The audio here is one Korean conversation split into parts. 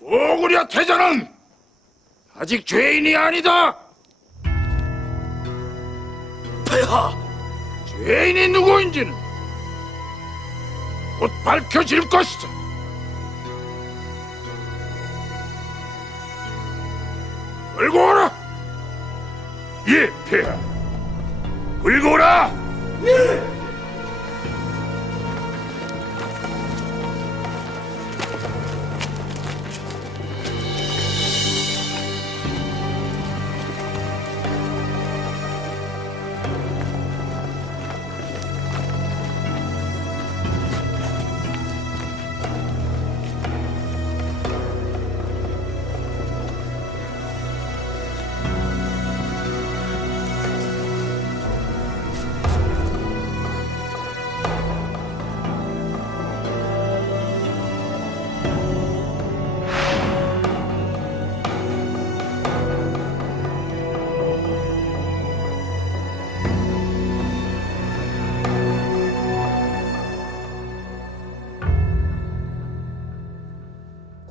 고구려 태자는 아직 죄인이 아니다. 폐하! 죄인이 누구인지는 곧 밝혀질 것이다. 끌고 오라. 예, 폐하. 끌고 오라. 예!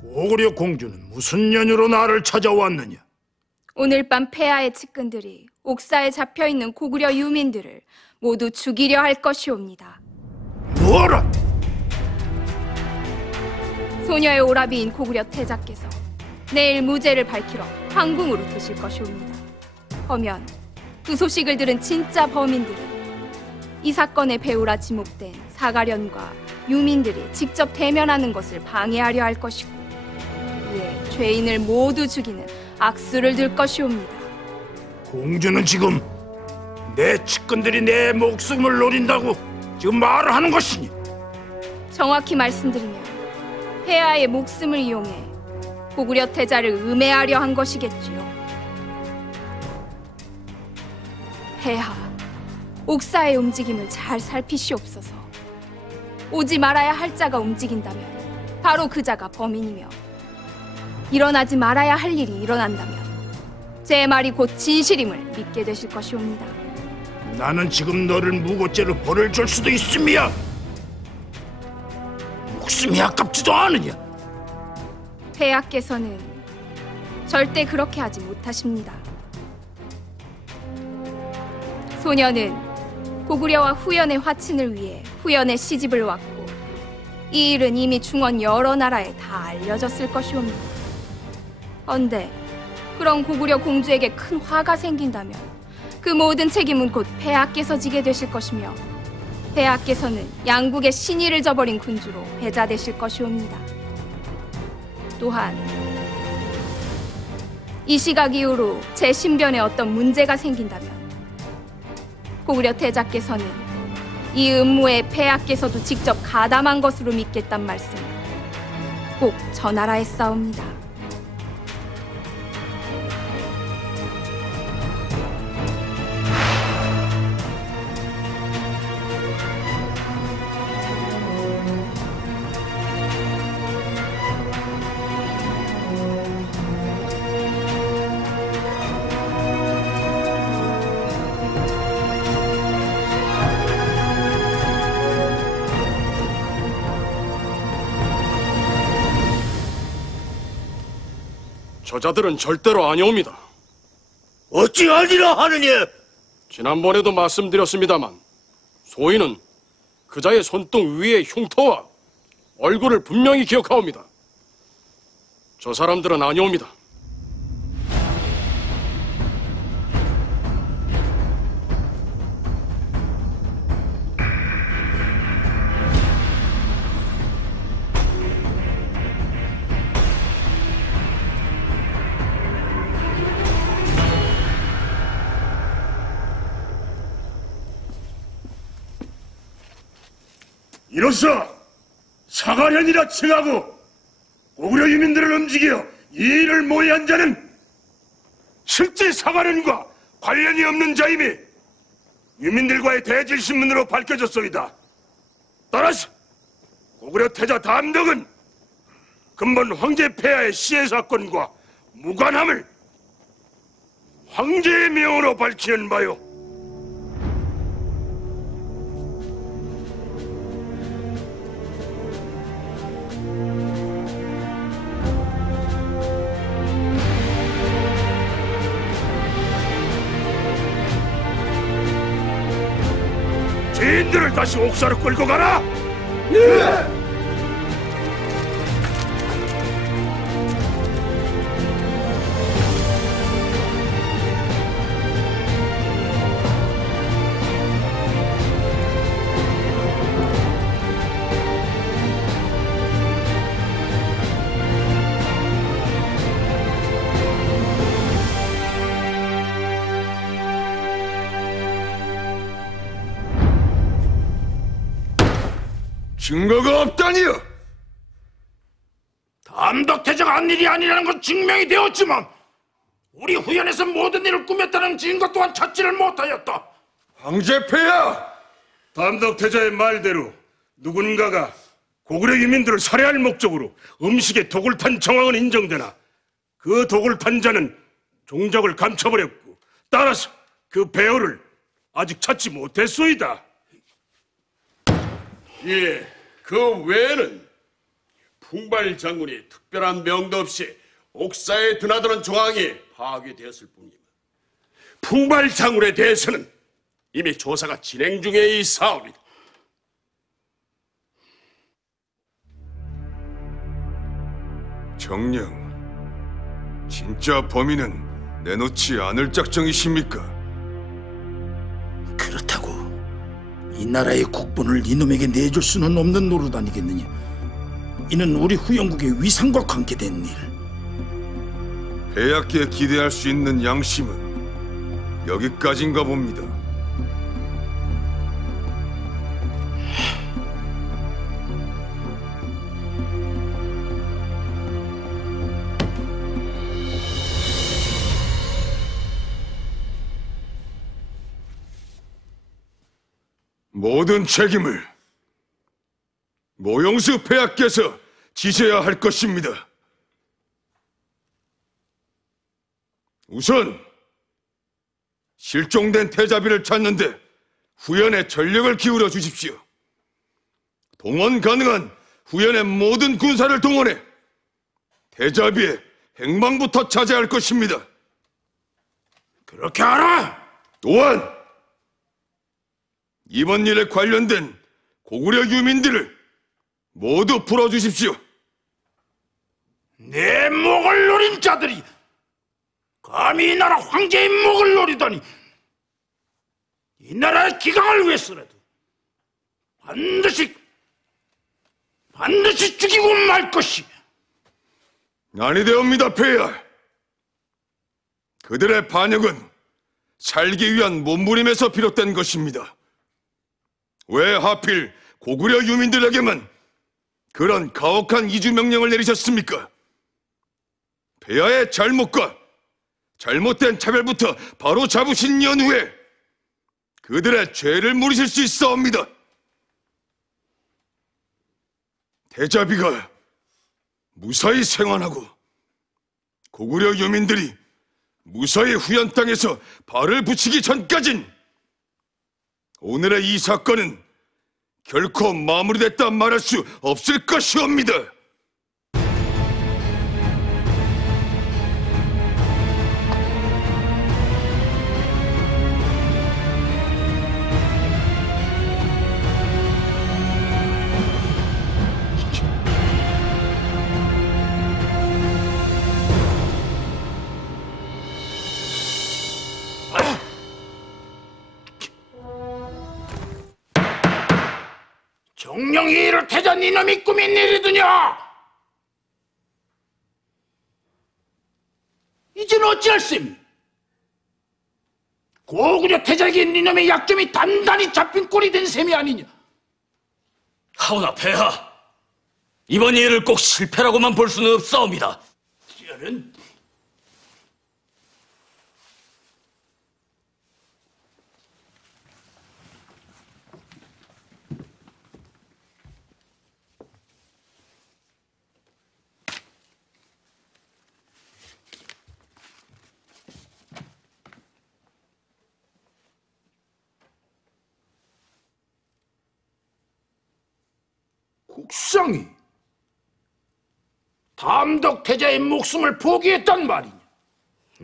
고구려 공주는 무슨 연유로 나를 찾아왔느냐? 오늘 밤 폐하의 측근들이 옥사에 잡혀있는 고구려 유민들을 모두 죽이려 할 것이옵니다. 뭐라? 소녀의 오라비인 고구려 태자께서 내일 무죄를 밝히러 황궁으로 드실 것이옵니다. 허면 그 소식을 들은 진짜 범인들은 이 사건의 배우라 지목된 사가련과 유민들이 직접 대면하는 것을 방해하려 할 것이고, 이에 죄인을 모두 죽이는 악수를 들 것이옵니다. 공주는 지금 내 측근들이 내 목숨을 노린다고 지금 말을 하는 것이니? 정확히 말씀드리면 폐하의 목숨을 이용해 고구려 태자를 음해하려 한 것이겠지요. 폐하, 옥사의 움직임을 잘 살피시옵소서. 오지 말아야 할 자가 움직인다면 바로 그 자가 범인이며, 일어나지 말아야 할 일이 일어난다면 제 말이 곧 진실임을 믿게 되실 것이옵니다. 나는 지금 너를 무고죄로 벌을 줄 수도 있음이야. 목숨이 아깝지도 않으냐? 폐하께서는 절대 그렇게 하지 못하십니다. 소녀는 고구려와 후연의 화친을 위해 후연에 시집을 왔고, 이 일은 이미 중원 여러 나라에 다 알려졌을 것이옵니다. 헌데 그런 고구려 공주에게 큰 화가 생긴다면 그 모든 책임은 곧 폐하께서 지게 되실 것이며, 폐하께서는 양국의 신의를 저버린 군주로 배자되실 것이옵니다. 또한 이 시각 이후로 제 신변에 어떤 문제가 생긴다면 고구려 태자께서는 이 음모에 폐하께서도 직접 가담한 것으로 믿겠단 말씀을 꼭 전하라 했사옵니다. 저자들은 절대로 아니옵니다. 어찌 아니라 하느냐? 지난번에도 말씀드렸습니다만 소인은 그자의 손등 위의 흉터와 얼굴을 분명히 기억하옵니다. 저 사람들은 아니옵니다. 이로써 사가련이라 칭하고 고구려 유민들을 움직여 이 일을 모의한 자는 실제 사가련과 관련이 없는 자임이 유민들과의 대질신문으로 밝혀졌소이다. 따라서 고구려 태자 담덕은 근본 황제 폐하의 시해 사건과 무관함을 황제의 명으로 밝히는 바요. 유민들을 다시 옥사로 끌고 가라. 증거가 없다니요. 담덕태자가 한 일이 아니라는 건 증명이 되었지만 우리 후연에서 모든 일을 꾸몄다는 증거 또한 찾지를 못하였다. 황제폐하, 담덕태자의 말대로 누군가가 고구려 유민들을 살해할 목적으로 음식에 독을 탄 정황은 인정되나 그 독을 탄 자는 종적을 감춰버렸고 따라서 그 배우를 아직 찾지 못했소이다. 예, 그 외에는 풍발 장군이 특별한 명도 없이 옥사에 드나드는 조항이 파악되었을 뿐입니다. 풍발 장군에 대해서는 이미 조사가 진행 중에 있사옵니다. 정령, 진짜 범인은 내놓지 않을 작정이십니까? 그렇다고 이 나라의 국본을 이놈에게 내줄 수는 없는 노릇 아니겠느냐. 이는 우리 후영국의 위상과 관계된 일. 폐하께 기대할 수 있는 양심은 여기까지인가 봅니다. 모든 책임을 모용수 폐하께서 지셔야 할 것입니다. 우선 실종된 태자비를 찾는데 후연에 전력을 기울여 주십시오. 동원 가능한 후연의 모든 군사를 동원해 태자비의 행방부터 차지할 것입니다. 그렇게 하라. 또한 이번 일에 관련된 고구려 유민들을 모두 풀어주십시오. 내 목을 노린 자들이 감히 이 나라 황제의 목을 노리다니. 이 나라의 기강을 위해서라도 반드시 죽이고 말 것이. 아니되옵니다, 폐하. 그들의 반역은 살기 위한 몸부림에서 비롯된 것입니다. 왜 하필 고구려 유민들에게만 그런 가혹한 이주 명령을 내리셨습니까? 폐하의 잘못과 잘못된 차별부터 바로 잡으신 연후에 그들의 죄를 물으실 수 있사옵니다. 태자비가 무사히 생還하고 고구려 유민들이 무사히 후연 땅에서 발을 붙이기 전까진 오늘의 이 사건은 결코 마무리됐다 말할 수 없을 것이옵니다. 정령이 이를 태자 니놈이 꾸민 일이더냐? 이젠 어찌할 셈이? 고구려 태자에게 니놈의 약점이 단단히 잡힌 꼴이 된 셈이 아니냐? 하오나 폐하, 이번 일을 꼭 실패라고만 볼 수는 없사옵니다. 이런 국상이 담덕태자의 목숨을 포기했단 말이냐?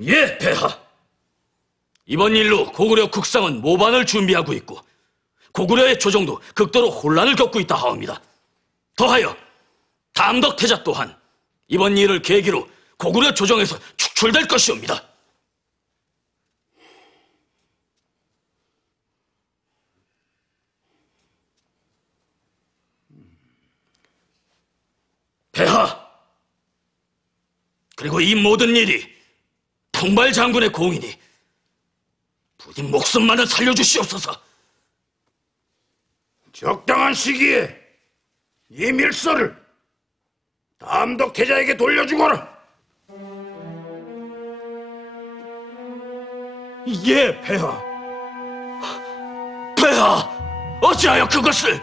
예, 폐하. 이번 일로 고구려 국상은 모반을 준비하고 있고 고구려의 조정도 극도로 혼란을 겪고 있다 하옵니다. 더하여 담덕태자 또한 이번 일을 계기로 고구려 조정에서 축출될 것이옵니다. 폐하! 그리고 이 모든 일이 풍발 장군의 공이니 부디 목숨만은 살려주시옵소서. 적당한 시기에 이 밀서를 담덕태자에게 돌려주거라. 예, 폐하. 폐하! 어찌하여 그것을?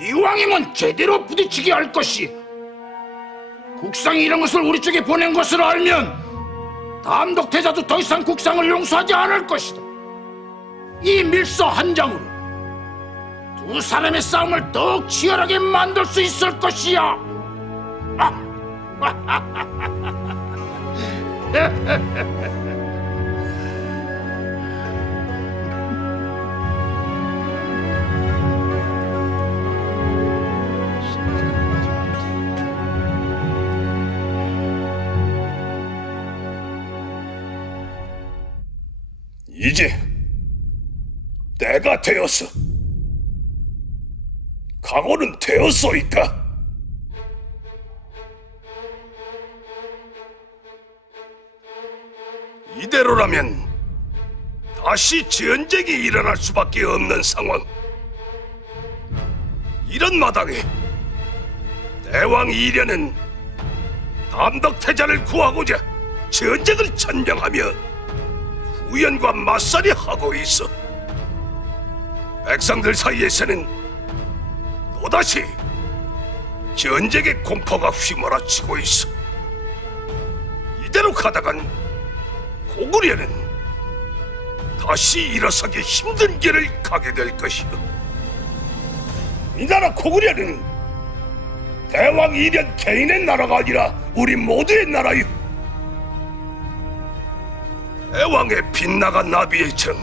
이왕이면 제대로 부딪히게 할 것이. 국상이 이런 것을 우리 쪽에 보낸 것을 알면 담덕태자도 더 이상 국상을 용서하지 않을 것이다. 이 밀서 한 장으로 두 사람의 싸움을 더욱 치열하게 만들 수 있을 것이야. 이제 때가 되었어. 각오는 되었소이까? 이대로라면 다시 전쟁이 일어날 수밖에 없는 상황. 이런 마당에 대왕 이련은 담덕태자를 구하고자 전쟁을 천명하며 후연과 맞살이 하고 있어. 백성들 사이에서는 또다시 전쟁의 공포가 휘몰아치고 있어. 이대로 가다간 고구려는 다시 일어서기 힘든 길을 가게 될 것이오. 이 나라 고구려는 대왕 이련 개인의 나라가 아니라 우리 모두의 나라요. 대왕의 빗나간 나비의 정,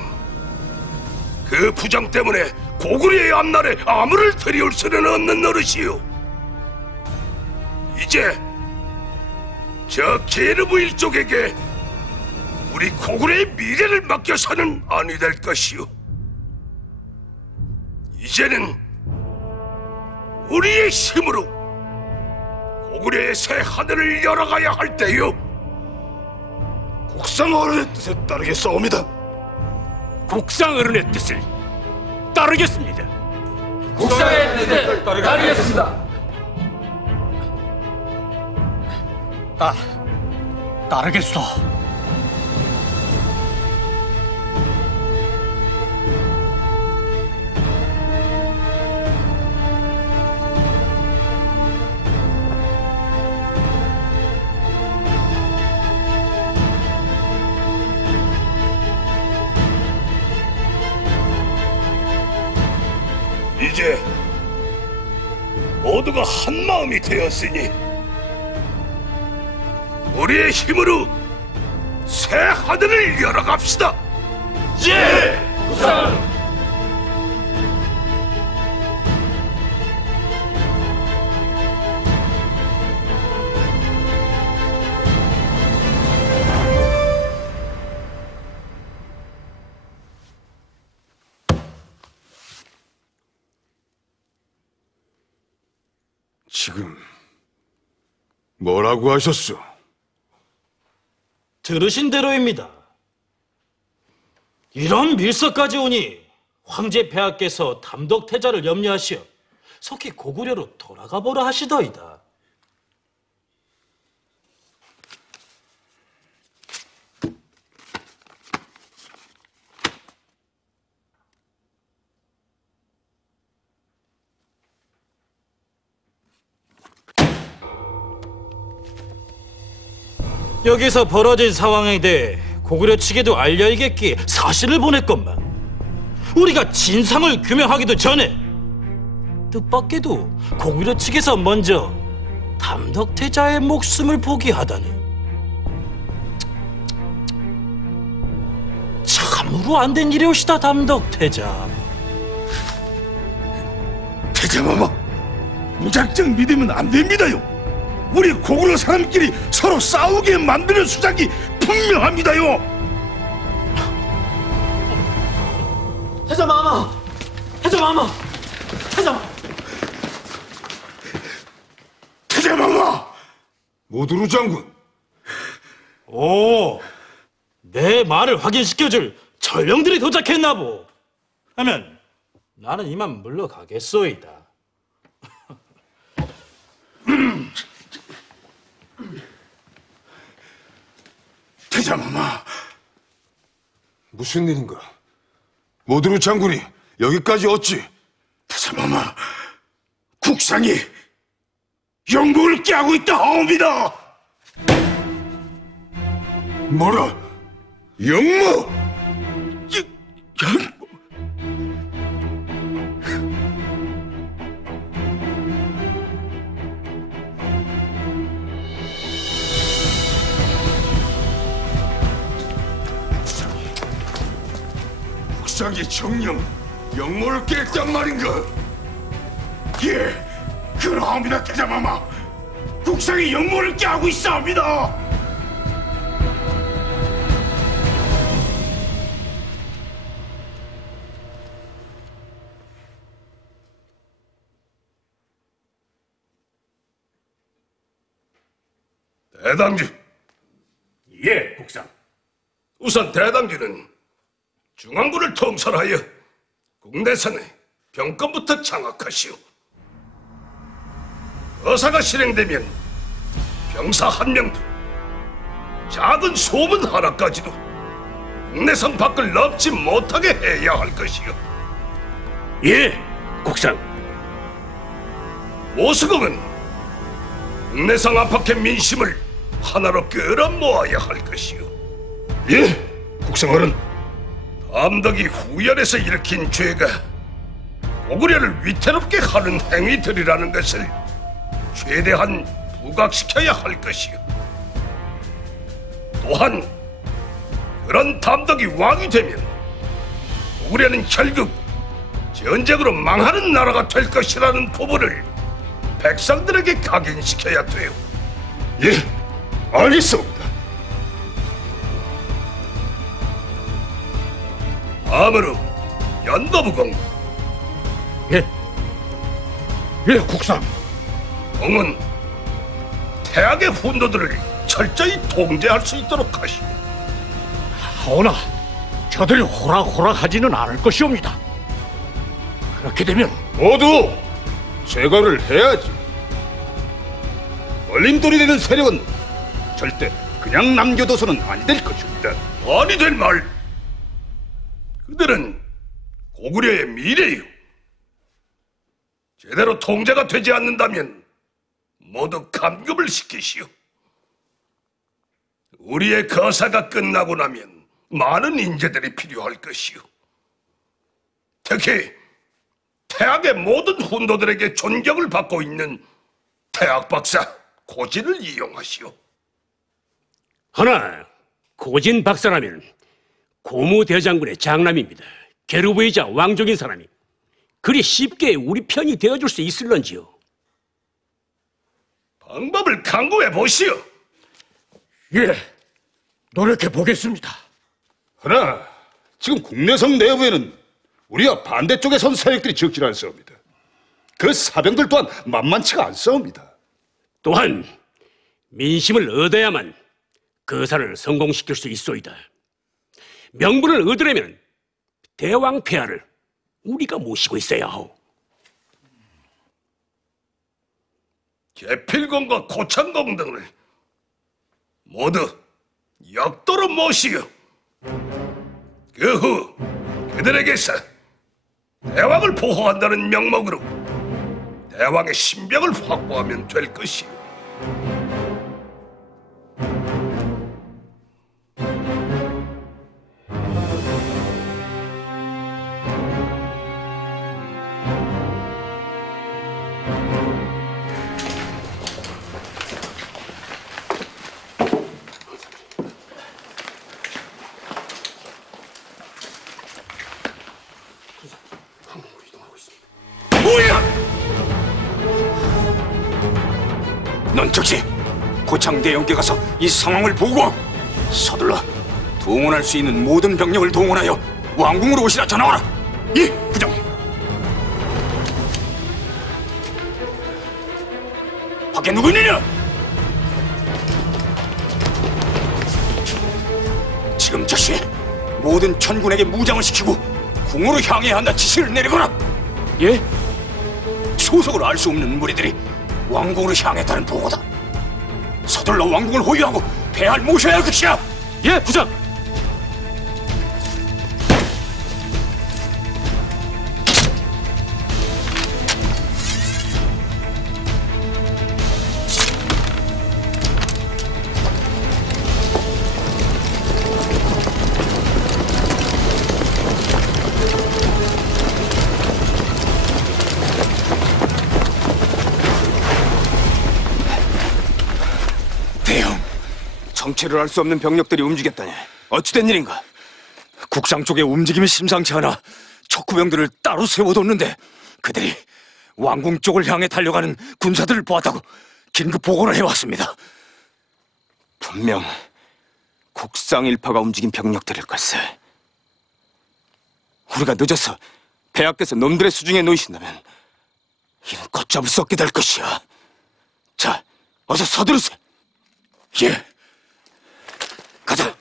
그 부정 때문에 고구려의 앞날에 아무를 들이올 수는 없는 노릇이요. 이제 저 게르브 일족에게 우리 고구려의 미래를 맡겨서는 아니 될 것이요. 이제는 우리의 힘으로 고구려의 새 하늘을 열어가야 할 때요. 국상 어른의 뜻에 따르겠사옵니다. 국상 어른의 뜻을 따르겠습니다. 국상의 뜻에 따르겠습니다. 따르겠소. 이제 모두가 한 마음이 되었으니 우리의 힘으로 새 하늘을 열어갑시다. 예! 국상! 지금 뭐라고 하셨소? 들으신 대로입니다. 이런 밀서까지 오니 황제 폐하께서 담덕태자를 염려하시어 속히 고구려로 돌아가 보라 하시더이다. 여기서 벌어진 상황에 대해 고구려 측에도 알려야겠기에 사실을 보냈건만 우리가 진상을 규명하기도 전에 뜻밖에도 고구려 측에서 먼저 담덕태자의 목숨을 포기하다니 참으로 안 된 일이옵시다. 담덕태자 대장마마, 무작정 믿으면 안 됩니다요. 우리 고구려 사람끼리 서로 싸우게 만드는 수작이 분명합니다요. 태자마마! 태자마마! 태자마마! 대장마마! 모두루 장군, 오, 내 말을 확인시켜줄 전령들이 도착했나 보. 하면 나는 이만 물러가겠소이다. 대장마마, 무슨 일인가? 모두루 장군이 여기까지 어찌? 대장마마, 국상이 영국을 깨하고 있다 하옵니다. 뭐라? 영모? 국상이 정령 영모를 깼단 말인가? 예, 그러합니다, 대장마마. 국상이 영모를 깨하고 있사옵니다. 대당지. 예, 국상. 우선 대당지는 중앙군을 통솔하여 국내선의 병권부터 장악하시오. 의사가 실행되면 병사 한 명도, 작은 소문 하나까지도 국내선 밖을 넘지 못하게 해야 할 것이오. 예, 국상. 오수금은 국내성 압박의 민심을 하나로 끌어모아야 할 것이오. 예, 국상어른. 담덕이 후연에서 일으킨 죄가 고구려를 위태롭게 하는 행위들이라는 것을 최대한 부각시켜야 할 것이오. 또한 그런 담덕이 왕이 되면 고구려는 결국 전적으로 망하는 나라가 될 것이라는 부분을 백성들에게 각인시켜야 돼요. 예, 알겠습니다. 다음으로 연도부공. 예. 예, 국상. 공은 태학의 훈도들을 철저히 통제할 수 있도록 하시오. 하오나, 저들이 호락호락하지는 않을 것이옵니다. 그렇게 되면 모두 제거를 해야지. 걸림돌이 되는 세력은 절대 그냥 남겨둬서는 아니 될 것입니다. 아니 될 말. 그들은 고구려의 미래요. 제대로 통제가 되지 않는다면 모두 감금을 시키시오. 우리의 거사가 끝나고 나면 많은 인재들이 필요할 것이오. 특히 태학의 모든 훈도들에게 존경을 받고 있는 태학 박사 고진을 이용하시오. 허나 고진 박사라면 고무대장군의 장남입니다. 게르부이자 왕족인 사람이 그리 쉽게 우리 편이 되어줄 수 있을런지요? 방법을 강구해 보시오. 예, 노력해 보겠습니다. 허나 지금 국내성 내부에는 우리와 반대쪽에 선 세력들이 적질 않사옵니다. 그 사병들 또한 만만치가 않사옵니다. 또한 민심을 얻어야만 거사를 성공시킬 수 있소이다. 명분을 얻으려면 대왕 폐하를 우리가 모시고 있어야 하오. 계필공과 고창공 등을 모두 역도로 모시고 그 후 그들에게서 대왕을 보호한다는 명목으로 대왕의 신병을 확보하면 될 것이오. 뭐야? 넌 즉시 고창대형께 가서 이 상황을 보고 서둘러 동원할 수 있는 모든 병력을 동원하여 왕궁으로 오시라 전하오라. 예, 부장님. 밖에 누구 있느냐? 지금 즉시 모든 천군에게 무장을 시키고 궁으로 향해야 한다 지시를 내리거라. 예? 소속을 알 수 없는 무리들이 왕궁으로 향했다는 보고다. 서둘러 왕궁을 호위하고 폐하를 모셔야 할 것이야. 예, 부장. 정체를 알 수 없는 병력들이 움직였다니 어찌된 일인가? 국상 쪽의 움직임이 심상치 않아 척후병들을 따로 세워뒀는데 그들이 왕궁 쪽을 향해 달려가는 군사들을 보았다고 긴급 보고를 해왔습니다. 분명 국상 일파가 움직인 병력들일 걸세. 우리가 늦어서 폐하께서 놈들의 수중에 놓이신다면 이는 걷잡을 수 없게 될 것이야. 자, 어서 서두르세. 예. 가자.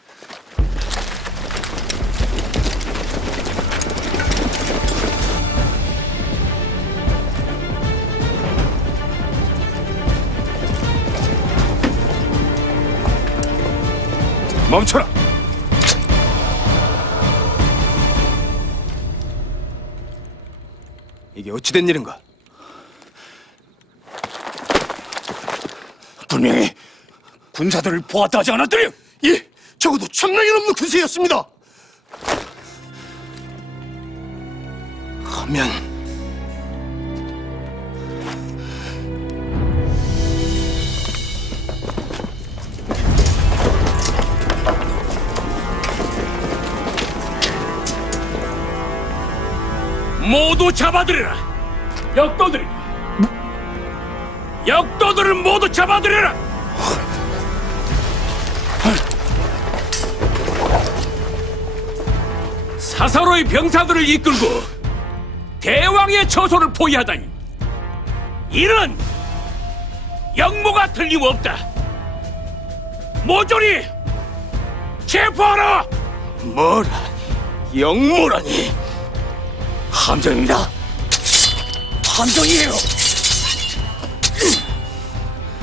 멈춰라. 이게 어찌된 일인가? 분명히 군사들을 보았다 하지 않았더냐? 예, 적어도 1000명이 넘는 군세였습니다. 하면 모두 잡아들여라. 역도들. 역도들을 모두 잡아들여라. 사사로이 병사들을 이끌고 대왕의 처소를 포위하다니 이는 역모가 틀림없다. 모조리 체포하라. 뭐라? 역모라니? 함정입니다. 함정이에요.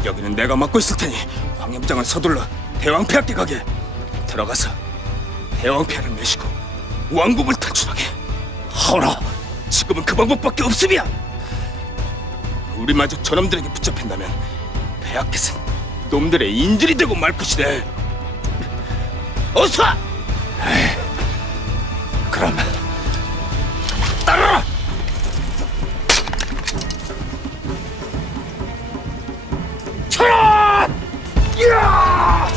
여기는 내가 맡고 있을 테니 황염장은 서둘러 대왕폐하께 가게. 들어가서 대왕폐하를 메시고 왕궁을 탈출하게. 하오나 지금은 그 방법밖에 없으랴. 우리마저 저놈들에게 붙잡힌다면 폐하께서는 놈들의 인질이 되고 말 것이대. 어서! 에이, 그럼 따라라! 차렷! 이야!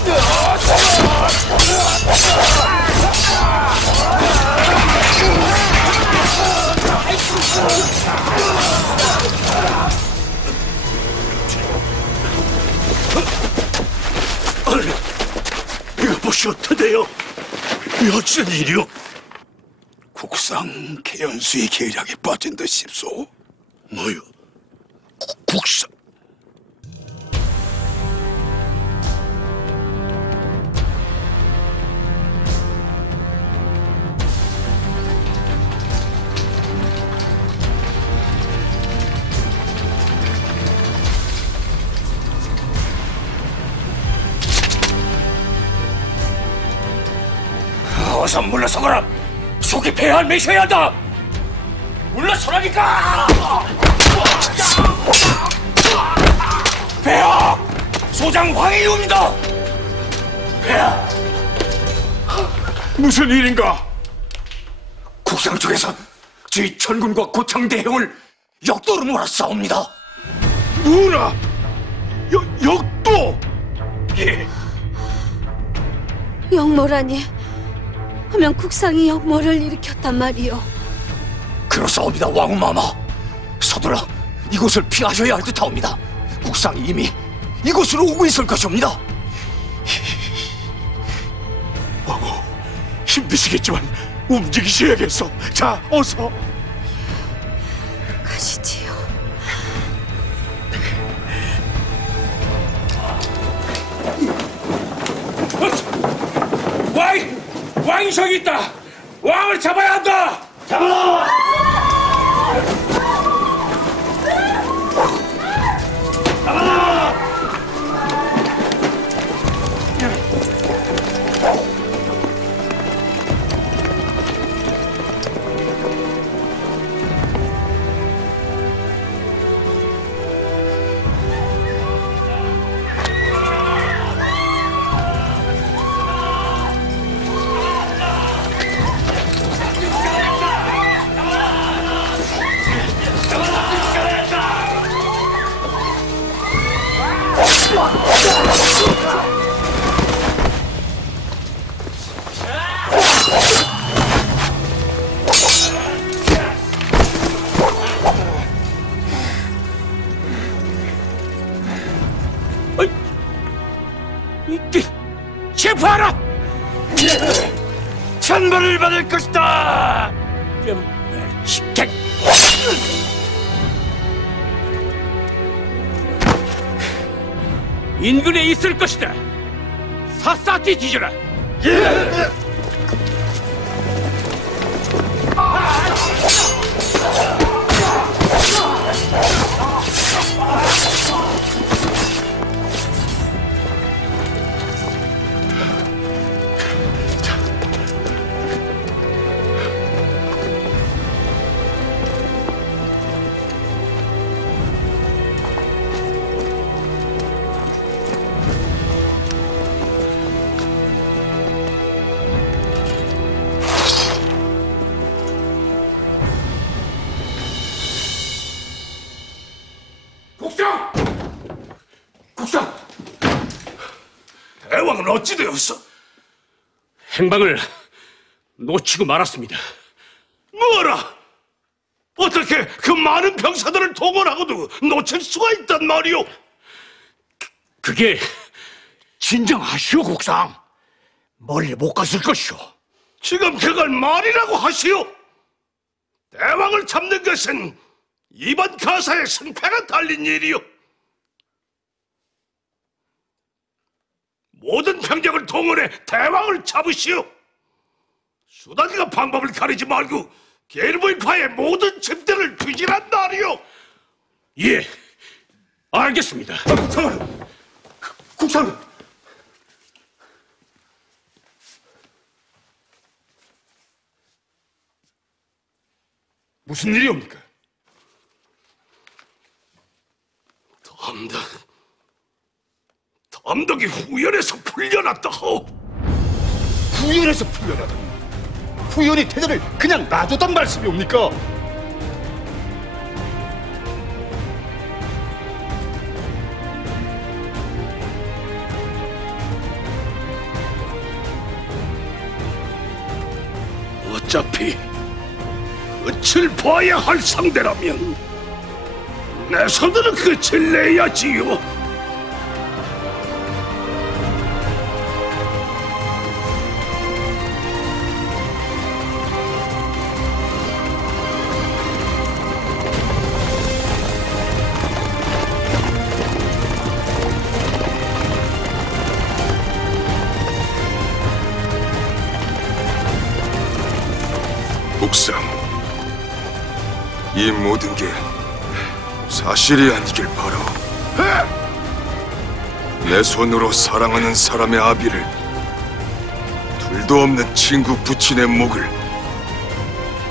이거 보시오, 터대요. 이 어찌된 일이오? 국상 개연수의 계략에 빠진 듯 싶소. 뭐요? 국상? 어서 물러서거라. 속이 폐하를 메셔야 한다. 물러서라니까. 폐하! 소장 황해이옵니다. 폐하! 무슨 일인가? 국상 쪽에서 저희 천군과 고창대형을 역도로 몰아싸웁니다. 뭐라? 역도? 예. 역모라니, 하면 국상이 역모를 일으켰단 말이오. 그렇사옵니다, 왕후마마. 서둘러 이곳을 피하셔야 할 듯하옵니다. 국상이 이미 이곳으로 오고 있을 것이옵니다. 왕후, 힘드시겠지만 움직이셔야겠어. 자, 어서. 가시지요. 왕이 저기 있다. 왕을 잡아야 한다. 잡아! 체포하라! 천벌을 받을 것이다! 인근에 있을 것이다. 샅샅이 뒤져라. 대왕은 어찌 되었어? 행방을 놓치고 말았습니다. 뭐라? 어떻게 그 많은 병사들을 동원하고도 놓칠 수가 있단 말이오? 그게 진정하시오, 국상. 멀리 못 갔을 것이오. 지금 그걸 말이라고 하시오? 대왕을 잡는 것은 이번 가사에 승패가 달린 일이오. 모든 병력을 동원해 대왕을 잡으시오. 수단과 방법을 가리지 말고 게르볼파의 모든 집들을 뒤지란 말이오. 예, 알겠습니다. 국상! 무슨 일이옵니까? 담덕이 후연에서 풀려났다 하오. 후연에서 풀려나다니. 후연이 태자를 그냥 놔뒀단 말씀이옵니까? 어차피 끝을 봐야 할 상대라면 내 손으로 끝을 내야지요. 국상, 이 모든 게 사실이 아니길 바라. 내 손으로 사랑하는 사람의 아비를, 둘도 없는 친구 부친의 목을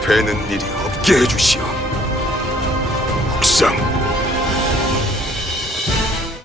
베는 일이 없게 해주시오. 국상.